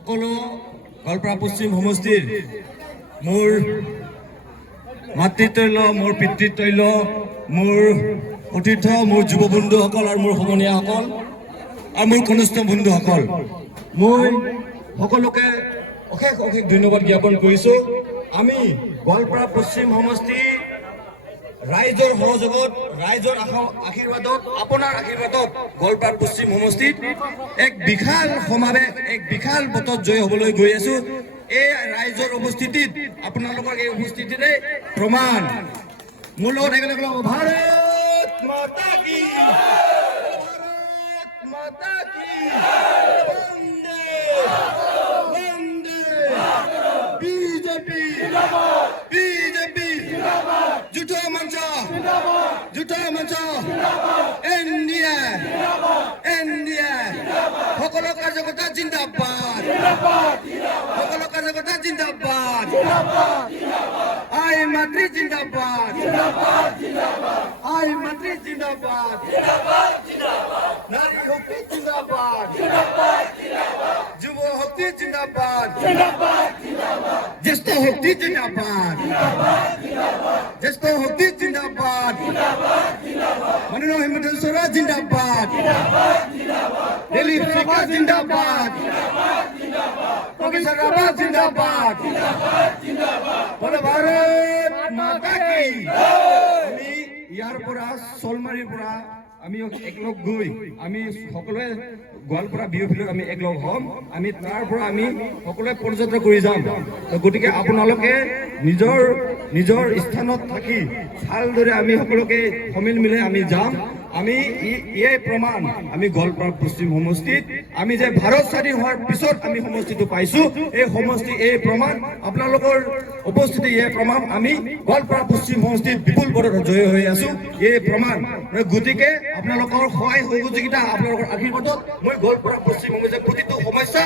সকলো গোৱালপাৰা পশ্চিম সমষ্টিৰ মোৰ মাতৃতৈল, মোৰ পিতৃতৈল, মোৰ সতীৰ্থ, মোৰ যুৱ বন্ধুসকল আৰু মোৰ সমনীয়াসকল আৰু মোৰ কনিষ্ঠ বন্ধুসকল, মই সকলোকে অশেষ অশেষ ধন্যবাদ জ্ঞাপন কৰিছোঁ। আমি গোৱালপাৰা পশ্চিম সমষ্টি ৰাইজৰ সহযোগত, ৰাইজৰ আশীৰ্বাদত, আপোনাৰ আশীৰ্বাদত গোৱালপাৰা পশ্চিম সমষ্টিত এক বিশাল সমাৱেশ, এক বিশাল ভোটত জয় হ'বলৈ গৈ আছোঁ। এই ৰাইজৰ উপস্থিতিত, আপোনালোকৰ এই উপস্থিতিৰে প্ৰমাণ। মোৰ লগত একেলগে ভাৰত মাতা কি, ভাৰত মাতা কি, বন্দে বন্দে, বিজেপি বিজেপি, যুদ্ধ মঞ্চ যুদ্ধ মঞ্চ, এনডিএ এনডিএ, সকলো কাৰ্যকৰ্তা জিন্দাবাদ, সকলো কাৰ্যকৰ্তা জিন্দাবাদ, আই মাতৃ জিন্দাবাদ, আই মাতৃ জিন্দাবাদ, নারী শক্তি জিন্দাবাদ, যুব শক্তি জিন্দাবাদ, জ্যেষ্ঠ শক্তি জিন্দাবাদ, জ্যেষ্ঠ শক্তি জিন্দাবাদ, মাননীয় হেমন্ত সোরেন জিন্দাবাদ, দিলীপ শিখা জিন্দাবাদ, প্রফেসর রাভা জিন্দাবাদ, বলে ভারত মাতা কি। আমি ইয়াৰ পৰা চলমাৰীৰ পৰা আমি একলগ গৈ আমি সকলোৱে গোৱালপাৰা বিহু ফিল্ডত আমি একলগ হ'ম। আমি তাৰ পৰা আমি সকলোৱে পদযাত্ৰা কৰি যাম। গতিকে আপোনালোকে নিজৰ নিজৰ স্থানত থাকি ভালদৰে আমি সকলোকে সমিল মিলাই আমি যাম। আমি এই প্ৰমাণ, আমি গোৱালপাৰা পশ্চিম সমষ্টিত আমি যে ভাৰত স্বাধীন হোৱাৰ পিছত আমি সমষ্টিটো পাইছোঁ, এই সমষ্টি এই প্ৰমাণ, আপোনালোকৰ উপস্থিতি এই প্ৰমাণ। আমি গোৱালপাৰা পশ্চিম সমষ্টিত বিপুল ভোটত জয় হৈ আছোঁ, এই প্ৰমাণ। গতিকে আপোনালোকৰ সহায় সহযোগিতা, আপোনালোকৰ আশীৰ্বাদত মই গোৱালপাৰা পশ্চিম সমষ্টিৰ প্ৰতিটো সমস্যা